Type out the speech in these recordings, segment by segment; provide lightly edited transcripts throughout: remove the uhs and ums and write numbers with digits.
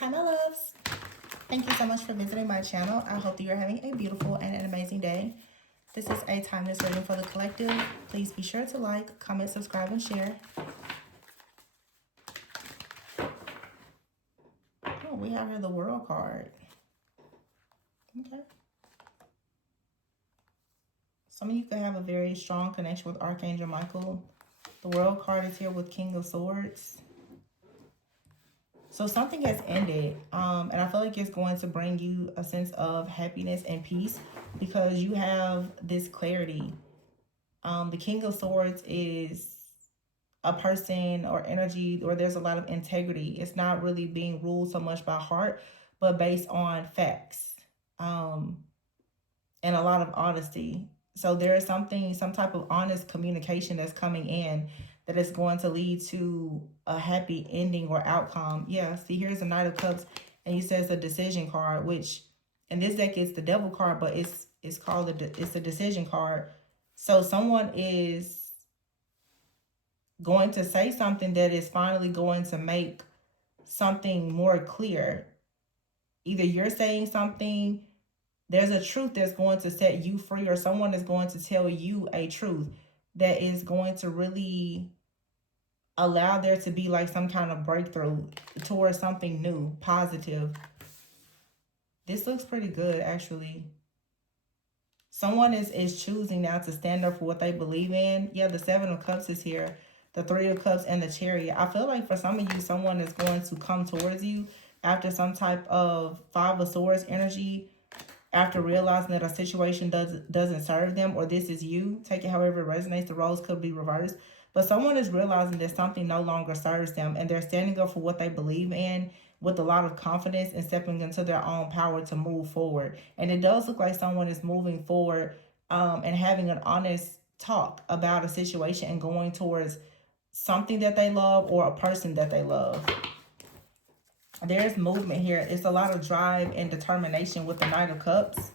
Hi, my loves. Thank you so much for visiting my channel. I hope that you're having a beautiful and an amazing day. This is a timeless reading for the collective. Please be sure to like, comment, subscribe, and share. Oh, we have here the World card. Okay. Some of you could have a very strong connection with Archangel Michael. The World card is here with King of Swords. So something has ended, and I feel like it's going to bring you a sense of happiness and peace because you have this clarity. The King of Swords is a person or energy where there's a lot of integrity. It's not really being ruled so much by heart, but based on facts, and a lot of honesty. So there is some type of honest communication that's coming in that is going to lead to a happy ending or outcome. Yeah, see, here's the Knight of Cups, and he says the decision card, which in this deck is the Devil card, but it's called it's a decision card. So someone is going to say something that is finally going to make something more clear. Either you're saying something, there's a truth that's going to set you free, or someone is going to tell you a truth that is going to really allow there to be like some kind of breakthrough towards something new, positive. This looks pretty good, actually. Someone is choosing now to stand up for what they believe in. Yeah, the Seven of Cups is here. The Three of Cups and the Chariot. I feel like for some of you, someone is going to come towards you after some type of Five of Swords energy, after realizing that a situation doesn't serve them, or this is you. Take it however it resonates. The roles could be reversed. But someone is realizing that something no longer serves them, and they're standing up for what they believe in with a lot of confidence and stepping into their own power to move forward. And it does look like someone is moving forward, and having an honest talk about a situation and going towards something that they love or a person that they love. There's movement here. It's a lot of drive and determination with the Knight of Cups.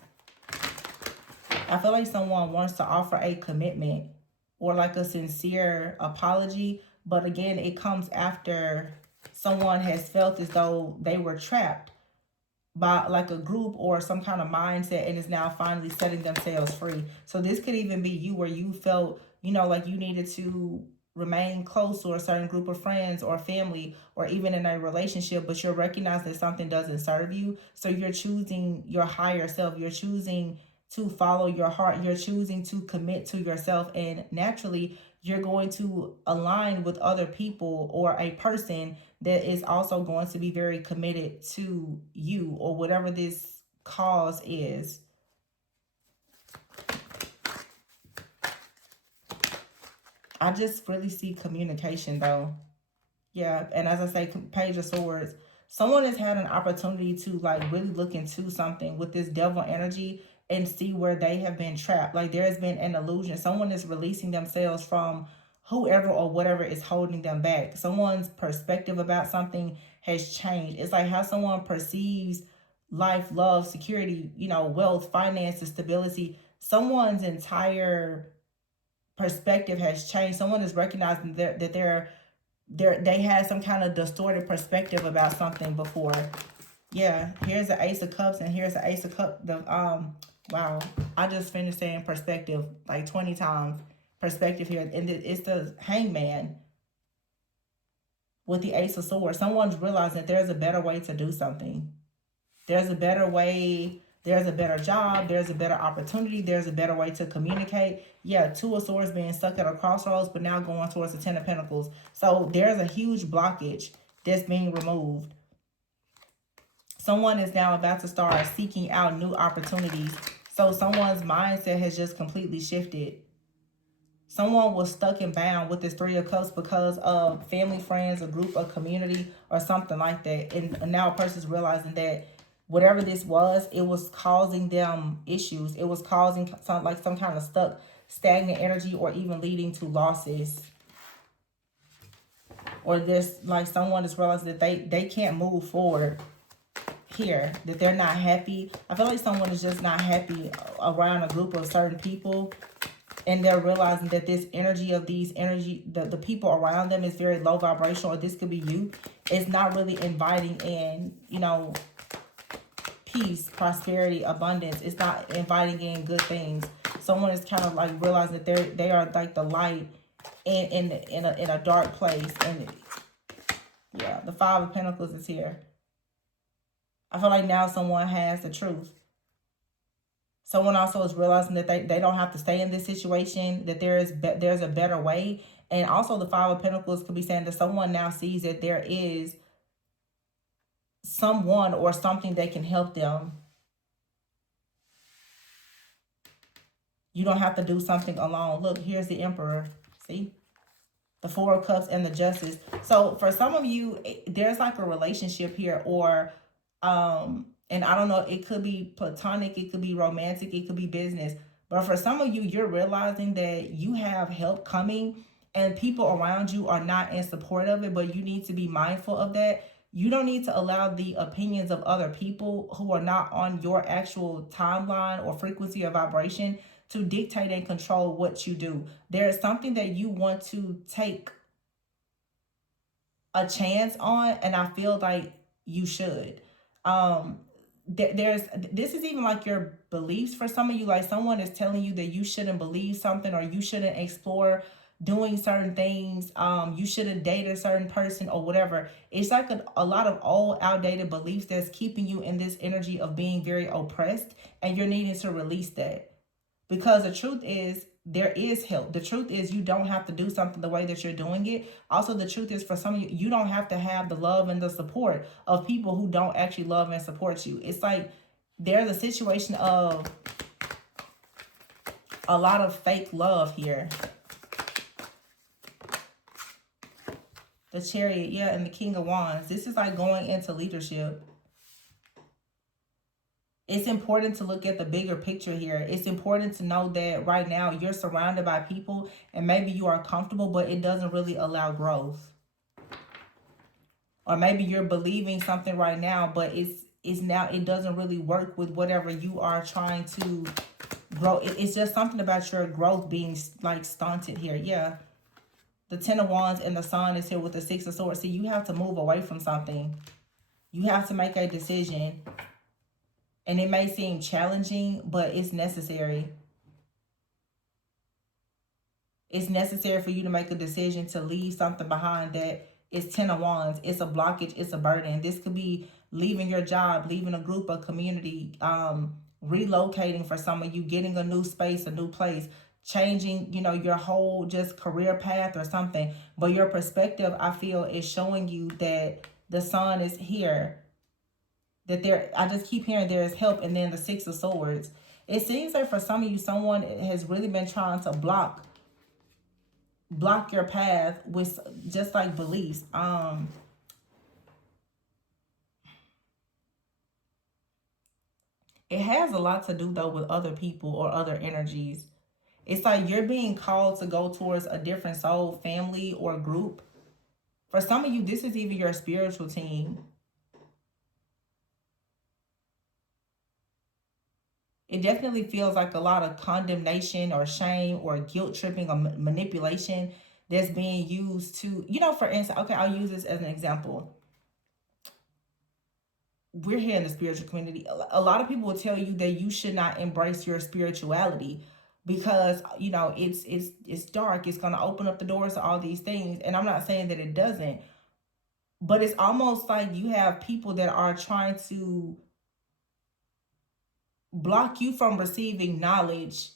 I feel like someone wants to offer a commitment or like a sincere apology. But again, it comes after someone has felt as though they were trapped by like a group or some kind of mindset and is now finally setting themselves free. So this could even be you, where you felt, like you needed to remain close to a certain group of friends or family or even in a relationship, but you're recognizing that something doesn't serve you. So you're choosing your higher self. You're choosing to follow your heart. You're choosing to commit to yourself, and naturally you're going to align with other people or a person that is also going to be very committed to you or whatever this cause is. I just really see communication though. Yeah, and as I say, Page of Swords, someone has had an opportunity to like really look into something with this devil energy and see where they have been trapped. Like there has been an illusion. Someone is releasing themselves from whoever or whatever is holding them back. Someone's perspective about something has changed. It's like how someone perceives life, love, security, wealth, finances, stability. Someone's entire perspective has changed. Someone is recognizing that they had some kind of distorted perspective about something before. Yeah, here's the Ace of Cups and here's the Ace of Cups. Wow, I just finished saying perspective like 20 times. Perspective here, and it's the Hangman with the Ace of Swords. Someone's realizing that there's a better way to do something. There's a better way. There's a better job. There's a better opportunity. There's a better way to communicate. Yeah, Two of Swords being stuck at a crossroads, but now going towards the Ten of Pentacles. So there's a huge blockage that's being removed. Someone is now about to start seeking out new opportunities. So someone's mindset has just completely shifted. Someone was stuck and bound with this Three of Cups because of family, friends, a group, a community, or something like that. And now a person's realizing that whatever this was, it was causing them issues. It was causing some kind of stuck, stagnant energy, or even leading to losses. Or there's like someone is realizing that they can't move forward here, that they're not happy. I feel like someone is just not happy around a group of certain people. and they're realizing that this energy of these energy, the people around them is very low vibrational, or this could be you. It's not really inviting in, peace, prosperity, abundance. It's not inviting in good things. Someone is kind of like realizing that they are like the light in a dark place. And yeah, the Five of Pentacles is here. I feel like now someone has the truth. Someone also is realizing that they don't have to stay in this situation, that there's a better way. And also the Five of Pentacles could be saying that someone now sees that there is someone or something that can help them. You don't have to do something alone. Look, here's the Emperor. See? The Four of Cups and the Justice. So for some of you, there's like a relationship here, or and I don't know, it could be platonic, it could be romantic, it could be business. But for some of you, you're realizing that you have help coming and people around you are not in support of it, but you need to be mindful of that. You don't need to allow the opinions of other people who are not on your actual timeline or frequency or vibration to dictate and control what you do. There is something that you want to take a chance on, and I feel like you should. Um, there's this is even like your beliefs for some of you. Like someone is telling you that you shouldn't believe something, or you shouldn't explore doing certain things. You shouldn't date a certain person or whatever. It's like a lot of old outdated beliefs that's keeping you in this energy of being very oppressed, and you're needing to release that. Because the truth is, there is help. The truth is, you don't have to do something the way that you're doing it. Also, the truth is, for some of you, you don't have to have the love and the support of people who don't actually love and support you. It's like there's a situation of a lot of fake love here. The Chariot, yeah, and the King of Wands. This is like going into leadership. It's important to look at the bigger picture here. It's important to know that right now you're surrounded by people and maybe you are comfortable, but it doesn't really allow growth. Or maybe you're believing something right now, but it's now it doesn't really work with whatever you are trying to grow. It's just something about your growth being like stunted here. Yeah. The Ten of Wands and the Sun is here with the Six of Swords. See, you have to move away from something. You have to make a decision. And it may seem challenging, but it's necessary. It's necessary for you to make a decision to leave something behind that is Ten of Wands. It's a blockage. It's a burden. This could be leaving your job, leaving a group, a community, relocating for some of you, getting a new space, a new place, changing, your whole just career path or something. But your perspective, I feel, is showing you that the Sun is here. That I just keep hearing there is help, and then the Six of Swords. It seems like for some of you, someone has really been trying to block your path with just like beliefs. It has a lot to do though with other people or other energies. It's like you're being called to go towards a different soul, family, or group. For some of you, this is even your spiritual team. It definitely feels like a lot of condemnation or shame or guilt tripping or manipulation that's being used to, for instance, okay, I'll use this as an example. We're here in the spiritual community. A lot of people will tell you that you should not embrace your spirituality because, it's dark. It's going to open up the doors to all these things. And I'm not saying that it doesn't, but it's almost like you have people that are trying to block you from receiving knowledge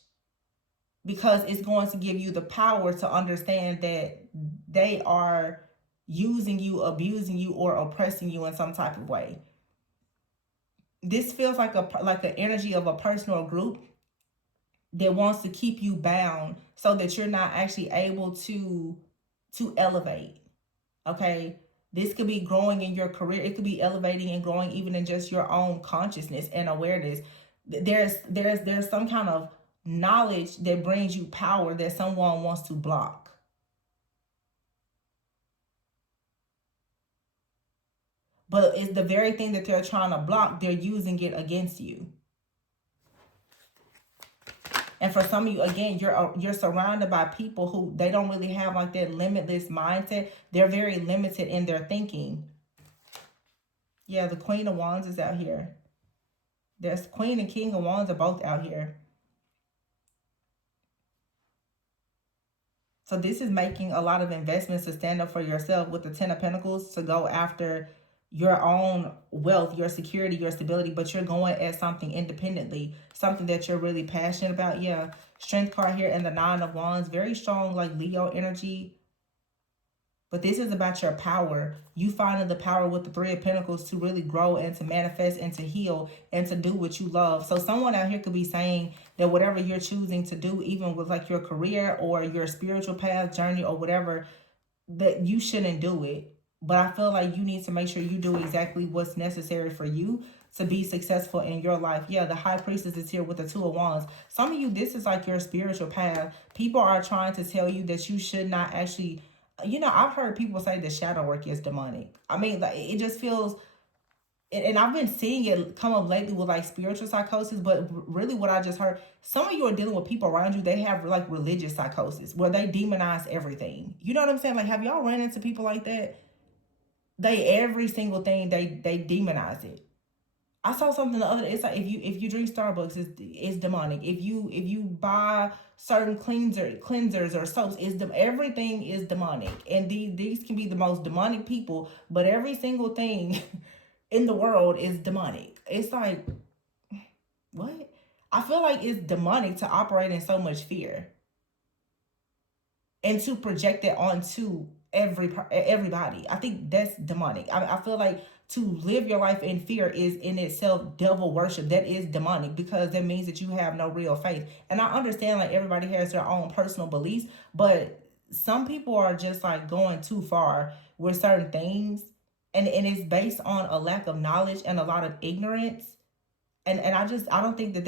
because it's going to give you the power to understand that they are using you, abusing you, or oppressing you in some type of way. This feels like an energy of a person or group that wants to keep you bound so that you're not actually able to elevate. Okay? This could be growing in your career. It could be elevating and growing even in just your own consciousness and awareness. There's some kind of knowledge that brings you power that someone wants to block. But it's the very thing that they're trying to block, they're using it against you. And for some of you, again, you're surrounded by people who they don't really have like that limitless mindset. They're very limited in their thinking. Yeah, the Queen of Wands is out here. There's Queen and King of Wands are both out here. So this is making a lot of investments to stand up for yourself with the Ten of Pentacles to go after your own wealth, your security, your stability, but you're going at something independently, something that you're really passionate about. Yeah, Strength card here and the Nine of Wands, very strong like Leo energy. But this is about your power. You finding the power with the Three of Pentacles to really grow and to manifest and to heal and to do what you love. So someone out here could be saying that whatever you're choosing to do, even with like your career or your spiritual path, journey, or whatever, that you shouldn't do it. But I feel like you need to make sure you do exactly what's necessary for you to be successful in your life. Yeah, the High Priestess is here with the Two of Wands. Some of you, this is like your spiritual path. People are trying to tell you that you should not actually, I've heard people say that shadow work is demonic. I mean, like, it just feels, and I've been seeing it come up lately with like spiritual psychosis, but really what I just heard, some of you are dealing with people around you, they have like religious psychosis where they demonize everything. You know what I'm saying? Like, have y'all ran into people like that? They, every single thing, they demonize it. I saw something the other day. It's like if you drink Starbucks, it's demonic. If you buy certain cleansers or soaps, everything is demonic. And these can be the most demonic people, but every single thing in the world is demonic. It's like, what? I feel like it's demonic to operate in so much fear and to project it onto everybody. I think that's demonic. I feel like to live your life in fear is in itself devil worship. That is demonic because that means that you have no real faith. And I understand like everybody has their own personal beliefs, but some people are just like going too far with certain things, and it's based on a lack of knowledge and a lot of ignorance. And I don't think that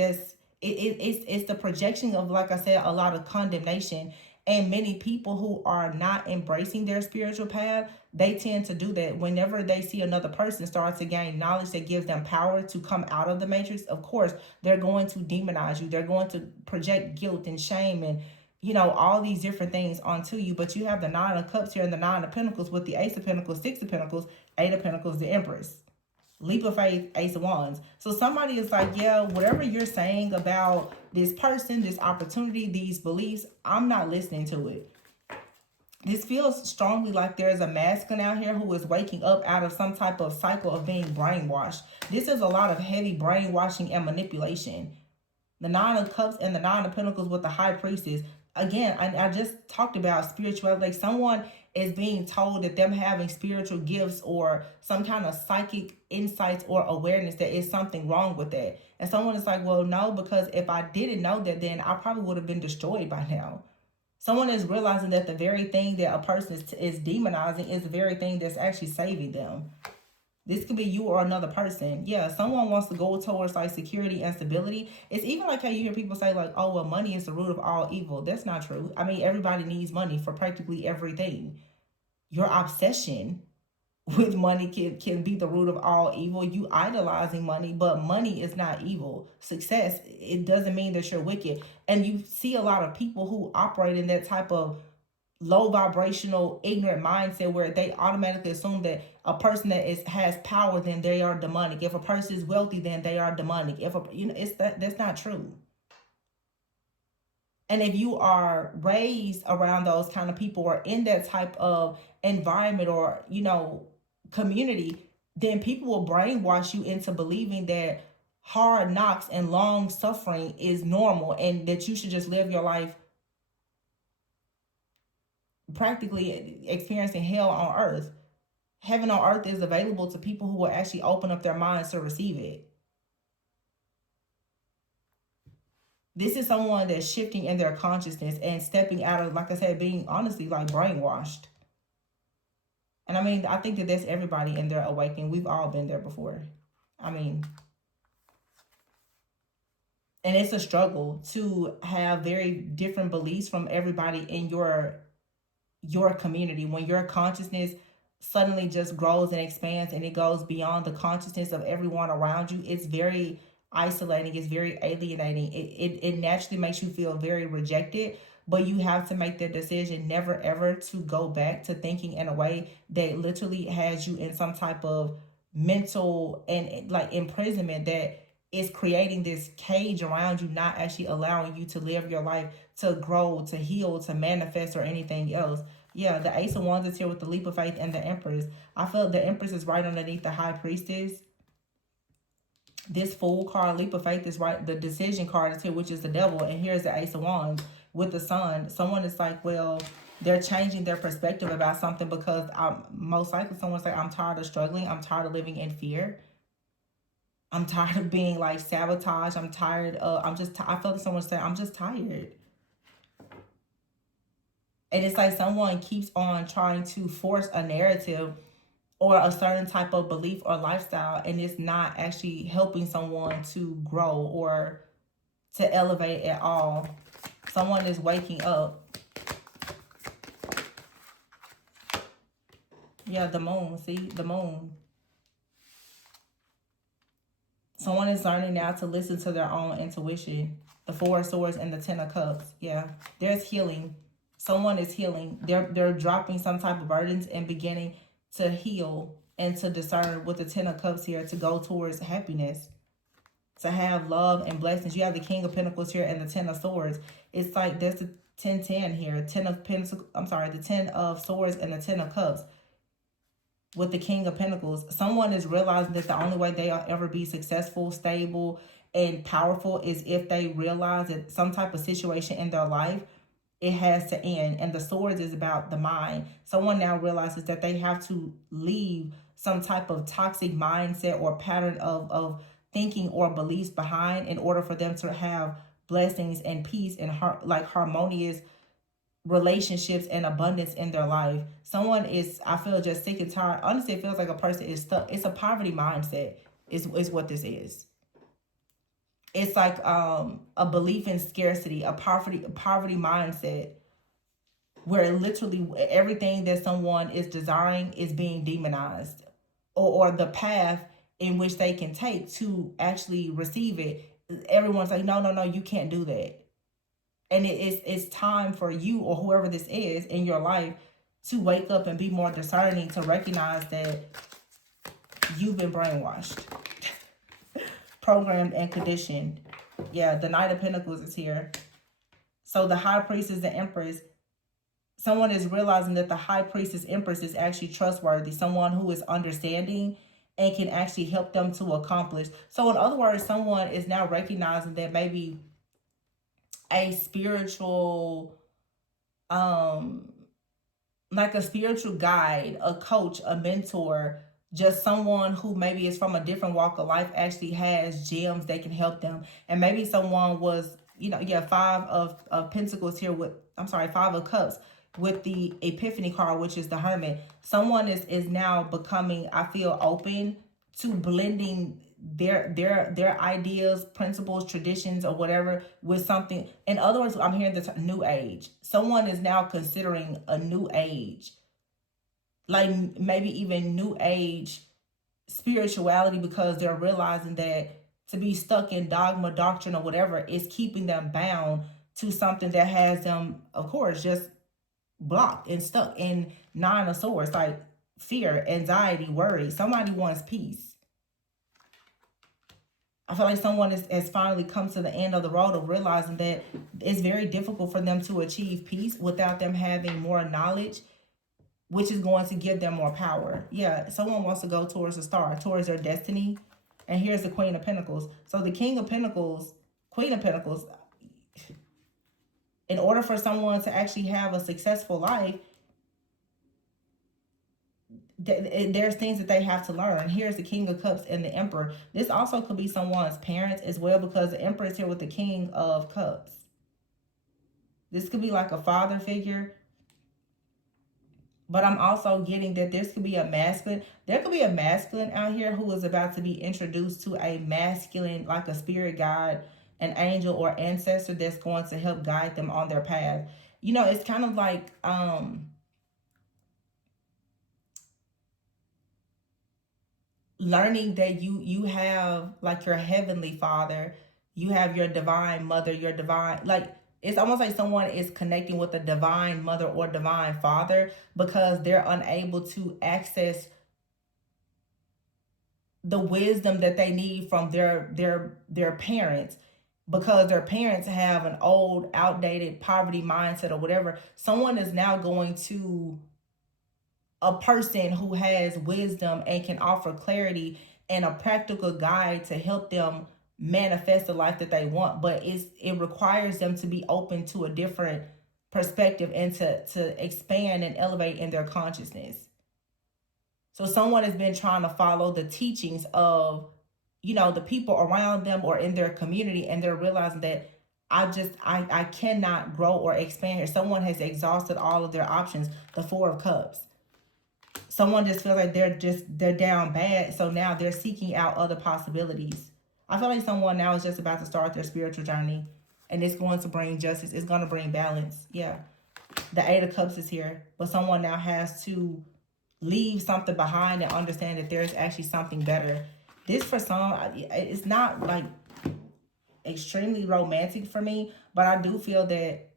it's the projection of, like I said, a lot of condemnation. And many people who are not embracing their spiritual path, they tend to do that whenever they see another person start to gain knowledge that gives them power to come out of the matrix. Of course, they're going to demonize you. They're going to project guilt and shame and all these different things onto you. But you have the Nine of Cups here and the Nine of Pentacles with the Ace of Pentacles, Six of Pentacles, Eight of Pentacles, the Empress. Leap of faith, Ace of Wands. So somebody is like, yeah, whatever you're saying about this person, this opportunity, these beliefs, I'm not listening to it. This feels strongly like there's a masculine out here who is waking up out of some type of cycle of being brainwashed. This is a lot of heavy brainwashing and manipulation. The Nine of Cups and the Nine of Pentacles with the High Priestess. Again, I just talked about spirituality. Like someone is being told that them having spiritual gifts or some kind of psychic insights or awareness, that is something wrong with that. And someone is like, well, no, because if I didn't know that, then I probably would have been destroyed by now. Someone is realizing that the very thing that a person is demonizing is the very thing that's actually saving them. This could be you or another person. Yeah, someone wants to go towards like security and stability. It's even like how you hear people say like, oh, well, money is the root of all evil. That's not true. I mean, everybody needs money for practically everything. Your obsession with money can be the root of all evil. You idolizing money, but money is not evil. Success, it doesn't mean that you're wicked. And you see a lot of people who operate in that type of low vibrational ignorant mindset where they automatically assume that a person that has power, then they are demonic. If a person is wealthy, then they are demonic. If it's that's not true. And if you are raised around those kind of people or in that type of environment or community, then people will brainwash you into believing that hard knocks and long suffering is normal and that you should just live your life practically experiencing hell on earth. Heaven on earth is available to people who will actually open up their minds to receive it. This is someone that's shifting in their consciousness and stepping out of, like I said, being honestly like brainwashed. And I mean, I think that that's everybody in their awakening. We've all been there before. I mean, and it's a struggle to have very different beliefs from everybody in your community. When your consciousness suddenly just grows and expands and it goes beyond the consciousness of everyone around you, it's very isolating. It's very alienating. It naturally makes you feel very rejected, but you have to make the decision never ever to go back to thinking in a way that literally has you in some type of mental and like imprisonment that is creating this cage around you, not actually allowing you to live your life, to grow, to heal, to manifest, or anything else. Yeah, the Ace of Wands is here with the Leap of Faith and the Empress. I feel the Empress is right underneath the High Priestess. This Fool card, Leap of Faith, is right. The Decision card is here, which is the Devil, and here's the Ace of Wands with the Sun. Someone is like, well, they're changing their perspective about something because most likely someone say, I'm tired of struggling. I'm tired of living in fear. I'm tired of being like sabotaged. I'm tired of, I felt like someone said, I'm just tired. And it's like someone keeps on trying to force a narrative or a certain type of belief or lifestyle, and it's not actually helping someone to grow or to elevate at all. Someone is waking up. Yeah, the moon. See, the moon. Someone is learning now to listen to their own intuition. The Four of Swords and the Ten of Cups. Yeah, there's healing. Someone is healing. They're dropping some type of burdens and beginning to heal and to discern with the Ten of Cups here to go towards happiness, to have love and blessings. You have the King of Pentacles here and the Ten of Swords. It's like there's the 10-10 here. The Ten of Swords and the Ten of Cups with the King of Pentacles. Someone is realizing that the only way they'll ever be successful, stable, and powerful is if they realize that some type of situation in their life, it has to end. And the Swords is about the mind. Someone now realizes that they have to leave some type of toxic mindset or pattern of thinking or beliefs behind in order for them to have blessings and peace and harmonious relationships and abundance in their life. Someone is, I feel, just sick and tired. Honestly, it feels like a person is stuck. It's a poverty mindset is what this is. It's like a belief in scarcity, a poverty mindset where literally everything that someone is desiring is being demonized, or the path in which they can take to actually receive it. Everyone's like, no, no, no, you can't do that. And it's time for you or whoever this is in your life to wake up and be more discerning, to recognize that you've been brainwashed, programmed, and conditioned. Yeah, the Knight of Pentacles is here. So the High Priestess, the Empress, someone is realizing that the High Priestess Empress is actually trustworthy, someone who is understanding and can actually help them to accomplish. So in other words, someone is now recognizing that maybe a spiritual, like a spiritual guide, a coach, a mentor, just someone who maybe is from a different walk of life actually has gems that can help them. And maybe someone was, Five of Pentacles here with, Five of Cups with the Epiphany card, which is the Hermit. Someone is now becoming, I feel, open to blending their ideas, principles, traditions, or whatever with something. In other words, I'm hearing the new age. Someone is now considering a new age, like maybe even new age spirituality, because they're realizing that to be stuck in dogma, doctrine, or whatever is keeping them bound to something that has them, of course, just blocked and stuck in Nine of Swords, like fear, anxiety, worry. Somebody wants peace. I feel like someone has finally come to the end of the road of realizing that it's very difficult for them to achieve peace without them having more knowledge, which is going to give them more power. Yeah, someone wants to go towards a star, towards their destiny. And here's the Queen of Pentacles. So the King of Pentacles, Queen of Pentacles, in order for someone to actually have a successful life, there's things that they have to learn. Here's the King of Cups and the Emperor. This also could be someone's parents as well, because the Emperor is here with the King of Cups. This could be like a father figure. But I'm also getting that this could be a masculine. There could be a masculine out here who is about to be introduced to a masculine, like a spirit guide, an angel or ancestor that's going to help guide them on their path. It's kind of like learning that you have like your heavenly father, you have your divine mother, your divine, like, it's almost like someone is connecting with a divine mother or divine father because they're unable to access the wisdom that they need from their parents, because their parents have an old outdated poverty mindset or whatever. Someone is now going to a person who has wisdom and can offer clarity and a practical guide to help them manifest the life that they want. But it requires them to be open to a different perspective and to expand and elevate in their consciousness. So someone has been trying to follow the teachings of, the people around them or in their community, and they're realizing that I cannot grow or expand here. Someone has exhausted all of their options. The Four of Cups. Someone just feels like they're down bad, so now they're seeking out other possibilities. I feel like someone now is just about to start their spiritual journey, and it's going to bring justice. It's going to bring balance. Yeah. The Eight of Cups is here, but someone now has to leave something behind and understand that there's actually something better. This for some, it's not like extremely romantic for me, but I do feel that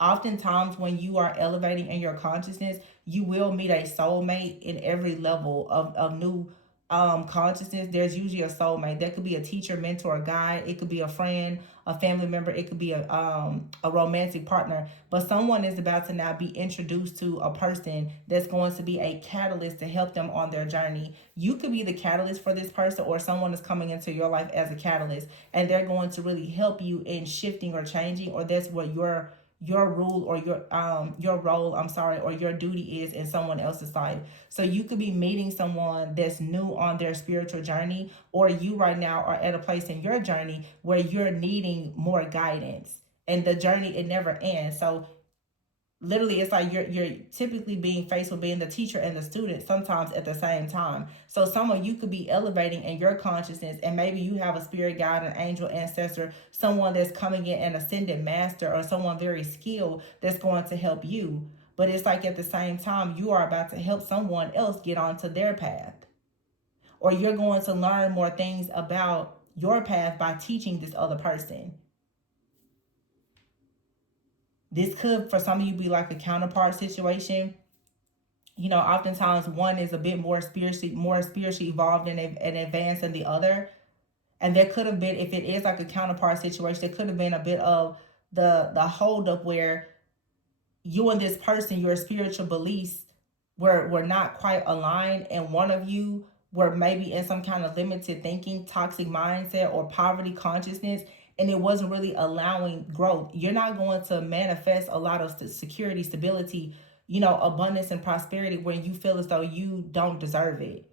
oftentimes when you are elevating in your consciousness, you will meet a soulmate in every level of new consciousness. There's usually a soulmate. That could be a teacher, mentor, a guide. It could be a friend, a family member. It could be a romantic partner. But someone is about to now be introduced to a person that's going to be a catalyst to help them on their journey. You could be the catalyst for this person, or someone is coming into your life as a catalyst, and they're going to really help you in shifting or changing, or that's what your rule or your role, or your duty is in someone else's life. So you could be meeting someone that's new on their spiritual journey, or you right now are at a place in your journey where you're needing more guidance, and the journey, it never ends. So literally, it's like you're typically being faced with being the teacher and the student sometimes at the same time. So some of you could be elevating in your consciousness, and maybe you have a spirit guide, an angel, ancestor, someone that's coming in, an ascended master, or someone very skilled that's going to help you. But it's like at the same time, you are about to help someone else get onto their path, or you're going to learn more things about your path by teaching this other person. This could, for some of you, be like a counterpart situation. Oftentimes one is a bit more spiritually evolved and advanced than the other. And there could have been, if it is like a counterpart situation, there could have been a bit of the hold up where you and this person, your spiritual beliefs were not quite aligned, and one of you were maybe in some kind of limited thinking, toxic mindset, or poverty consciousness, and it wasn't really allowing growth. You're not going to manifest a lot of security, stability, abundance and prosperity when you feel as though you don't deserve it,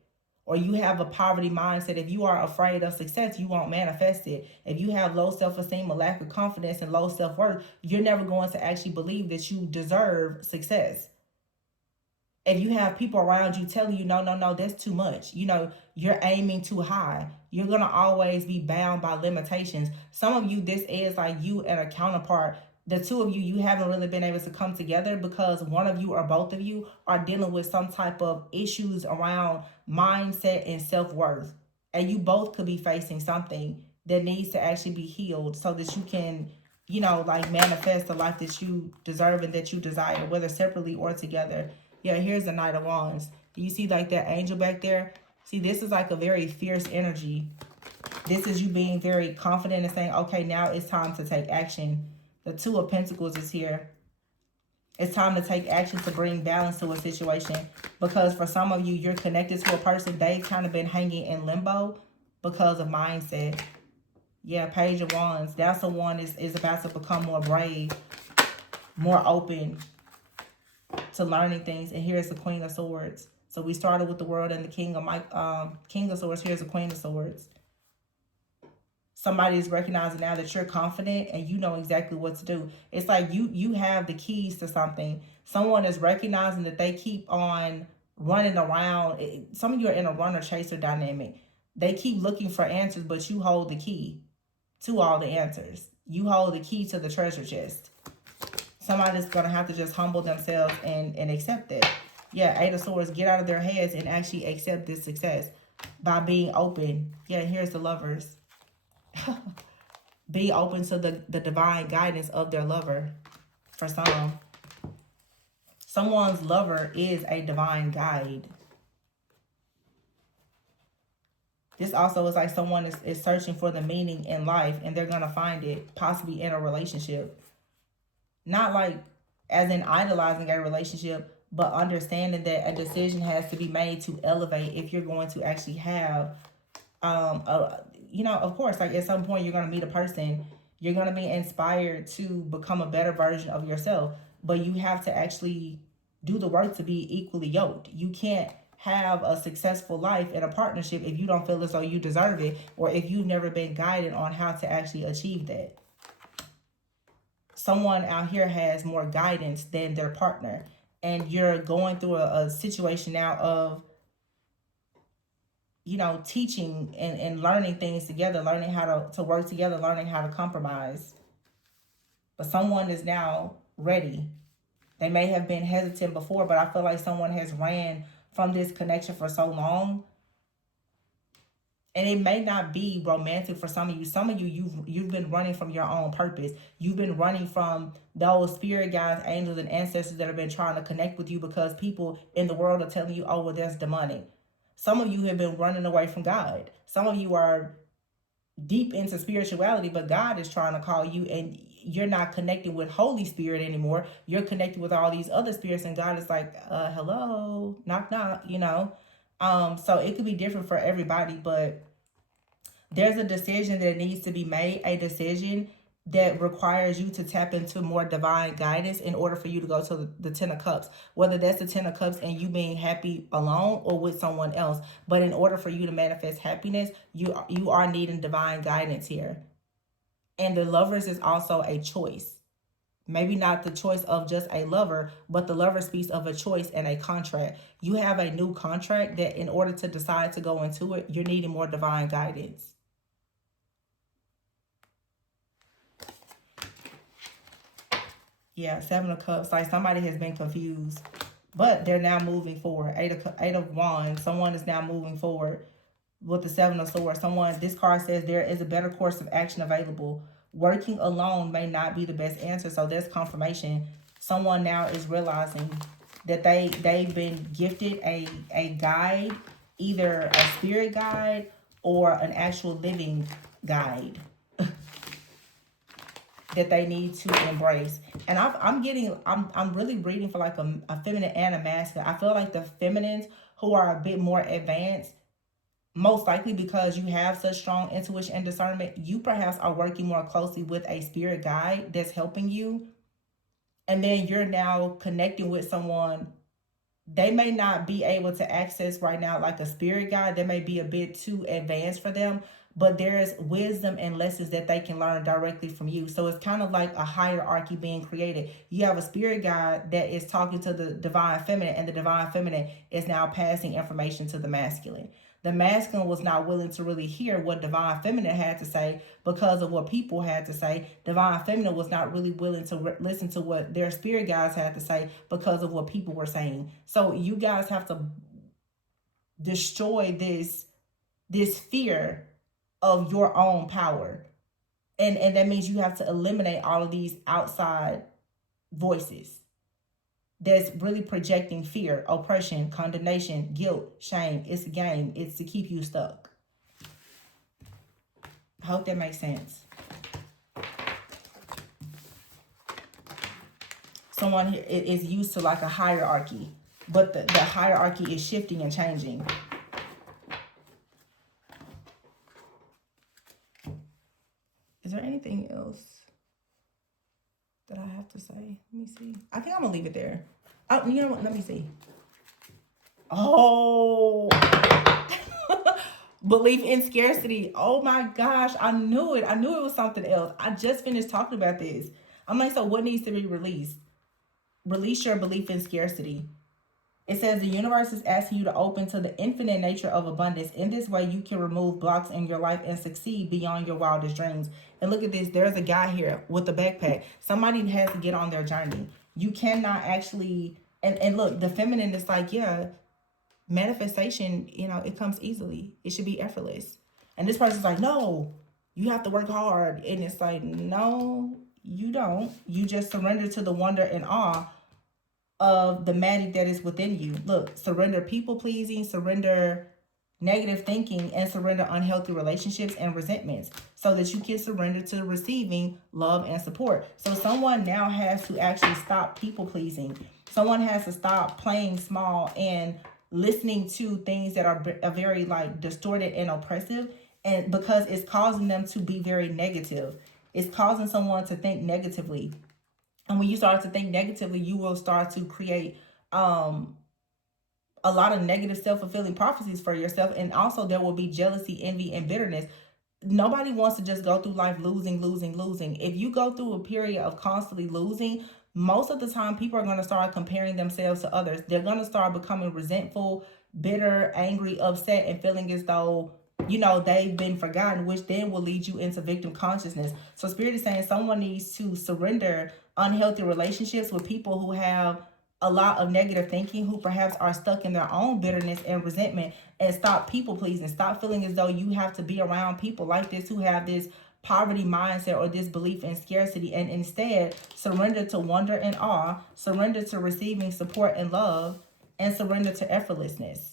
or you have a poverty mindset. If you are afraid of success, you won't manifest it. If you have low self-esteem, a lack of confidence, and low self-worth, you're never going to actually believe that you deserve success. If you have people around you telling you, no, no, no, that's too much, you're aiming too high, you're going to always be bound by limitations. Some of you, this is like you and a counterpart. The two of you, you haven't really been able to come together because one of you or both of you are dealing with some type of issues around mindset and self-worth. And you both could be facing something that needs to actually be healed so that you can, like manifest the life that you deserve and that you desire, whether separately or together. Yeah, here's the Knight of Wands. Do you see like that angel back there? See, this is like a very fierce energy. This is you being very confident and saying, okay, now it's time to take action. The Two of Pentacles is here. It's time to take action to bring balance to a situation. Because for some of you, you're connected to a person. They've kind of been hanging in limbo because of mindset. Yeah, Page of Wands. That's the one is about to become more brave, more open to learning things. And here's the Queen of Swords. So we started with the World and the King of Swords. Here's the Queen of Swords. Somebody is recognizing now that you're confident and you know exactly what to do. It's like you have the keys to something. Someone is recognizing that they keep on running around. Some of you are in a runner-chaser dynamic. They keep looking for answers, but you hold the key to all the answers. You hold the key to the treasure chest. Somebody's going to have to just humble themselves and accept it. Yeah, Eight of Swords, get out of their heads and actually accept this success. by being open. Yeah, here's the Lovers. Be open to the divine guidance of their lover. For some, someone's lover is a divine guide. This also is like someone is searching for the meaning in life, and they're going to find it possibly in a relationship. Not like as in idolizing a relationship, but understanding that a decision has to be made to elevate if you're going to actually have of course, like at some point you're going to meet a person, you're going to be inspired to become a better version of yourself, but you have to actually do the work to be equally yoked. You can't have a successful life in a partnership if you don't feel as though you deserve it, or if you've never been guided on how to actually achieve that. Someone out here has more guidance than their partner, and you're going through a situation now of teaching and learning things together, learning how to work together, learning how to compromise. But someone is now ready. They may have been hesitant before, but I feel like someone has ran from this connection for so long. And it may not be romantic for some of you. Some of you, you've been running from your own purpose. You've been running from those spirit guides, angels, and ancestors that have been trying to connect with you because people in the world are telling you, oh, well, there's demonic. Some of you have been running away from God. Some of you are deep into spirituality, but God is trying to call you, and you're not connecting with Holy Spirit anymore. You're connected with all these other spirits, and God is like, hello, knock, knock, So it could be different for everybody, but there's a decision that needs to be made, a decision that requires you to tap into more divine guidance in order for you to go to the Ten of Cups. Whether that's the Ten of Cups and you being happy alone or with someone else. But in order for you to manifest happiness, you are needing divine guidance here. And the Lovers is also a choice. Maybe not the choice of just a lover, but the Lover speaks of a choice and a contract. You have a new contract that in order to decide to go into it, you're needing more divine guidance. Yeah, Seven of Cups. Like somebody has been confused, but they're now moving forward. Eight of Wands. Someone is now moving forward with the Seven of Swords. This card says there is a better course of action available. Working alone may not be the best answer. So there's confirmation. Someone now is realizing that they've been gifted a guide, either a spirit guide or an actual living guide that they need to embrace. And I'm really reading for like a feminine and a masculine. I feel like the feminines who are a bit more advanced, most likely because you have such strong intuition and discernment, you perhaps are working more closely with a spirit guide that's helping you. And then you're now connecting with someone. They may not be able to access right now like a spirit guide. They may be a bit too advanced for them, but there's wisdom and lessons that they can learn directly from you. So it's kind of like a hierarchy being created. You have a spirit guide that is talking to the divine feminine, and the divine feminine is now passing information to the masculine. The masculine was not willing to really hear what divine feminine had to say because of what people had to say. Divine feminine was not really willing to listen to what their spirit guides had to say because of what people were saying. So you guys have to destroy this fear of your own power. And that means you have to eliminate all of these outside voices that's really projecting fear, oppression, condemnation, guilt, shame. It's a game. It's to keep you stuck. I hope that makes sense. Someone here is used to like a hierarchy, but the hierarchy is shifting and changing. Is there anything else that I have to say? Let me see. I think I'm gonna leave it there. Oh, you know what? Let me see. Oh, belief in scarcity. Oh my gosh, I knew it. I knew it was something else. I just finished talking about this. I'm like, so what needs to be released? Release your belief in scarcity. It says the universe is asking you to open to the infinite nature of abundance. In this way, you can remove blocks in your life and succeed beyond your wildest dreams. And look at this. There's a guy here with a backpack. Somebody has to get on their journey. You cannot actually... And look, the feminine is like, yeah, manifestation, it comes easily. It should be effortless. And this person's like, no, you have to work hard. And it's like, no, you don't. You just surrender to the wonder and awe of the magic that is within you. Look, surrender people pleasing, surrender negative thinking, and surrender unhealthy relationships and resentments so that you can surrender to receiving love and support. So someone now has to actually stop people pleasing. Someone has to stop playing small and listening to things that are very like distorted and oppressive, and because it's causing them to be very negative. It's causing someone to think negatively. And when you start to think negatively, you will start to create a lot of negative self-fulfilling prophecies for yourself. And also there will be jealousy, envy, and bitterness. Nobody wants to just go through life losing, losing, losing. If you go through a period of constantly losing, most of the time people are going to start comparing themselves to others. They're going to start becoming resentful, bitter, angry, upset, and feeling as though they've been forgotten, which then will lead you into victim consciousness. So Spirit is saying someone needs to surrender unhealthy relationships with people who have a lot of negative thinking, who perhaps are stuck in their own bitterness and resentment, and stop people pleasing. Stop feeling as though you have to be around people like this who have this poverty mindset or this belief in scarcity, and instead surrender to wonder and awe, surrender to receiving support and love, and surrender to effortlessness.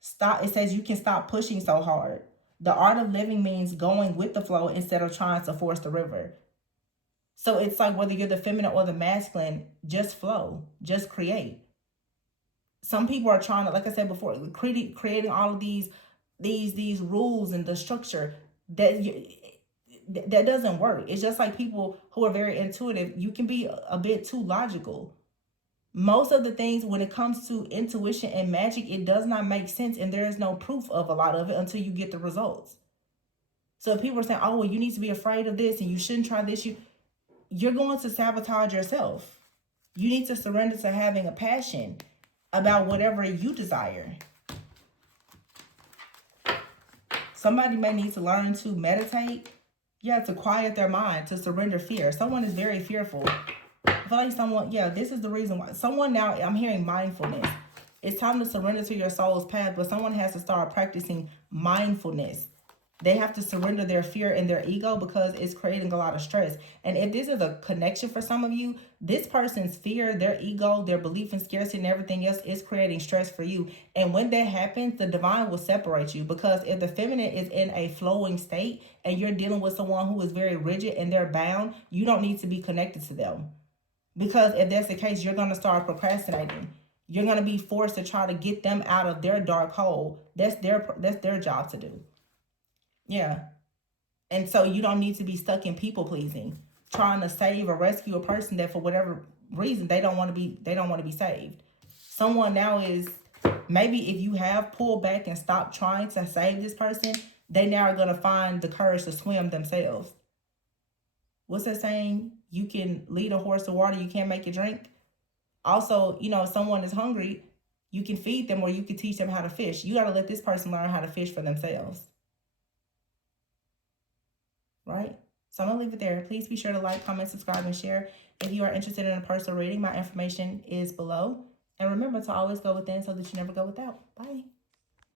Stop. It says you can stop pushing so hard. The art of living means going with the flow instead of trying to force the river. So it's like whether you're the feminine or the masculine, just flow, just create. Some people are trying to, like I said before, creating all of these rules and the structure that doesn't work. It's just like people who are very intuitive. You can be a bit too logical. Most of the things when it comes to intuition and magic, it does not make sense, and there is no proof of a lot of it until you get the results. So if people are saying, oh, well, you need to be afraid of this and you shouldn't try this, you're going to sabotage yourself. You need to surrender to having a passion about whatever you desire. Somebody may need to learn to meditate, to quiet their mind, to surrender fear. Someone is very fearful. I feel like someone, this is the reason why. Someone now, I'm hearing mindfulness. It's time to surrender to your soul's path, but someone has to start practicing mindfulness. They have to surrender their fear and their ego because it's creating a lot of stress. And if this is a connection for some of you, this person's fear, their ego, their belief in scarcity and everything else is creating stress for you. And when that happens, the divine will separate you, because if the feminine is in a flowing state and you're dealing with someone who is very rigid and they're bound, you don't need to be connected to them. Because if that's the case, you're going to start procrastinating. You're going to be forced to try to get them out of their dark hole. That's their job to do. Yeah. And so you don't need to be stuck in people pleasing, trying to save or rescue a person that for whatever reason they don't want to be saved. Someone now is, maybe if you have pulled back and stopped trying to save this person, they now are going to find the courage to swim themselves. What's that saying? You can lead a horse to water, you can't make it drink. Also, if someone is hungry, you can feed them or you can teach them how to fish. You got to let this person learn how to fish for themselves. Right? So I'm going to leave it there. Please be sure to like, comment, subscribe, and share. If you are interested in a personal reading, my information is below. And remember to always go within so that you never go without. Bye.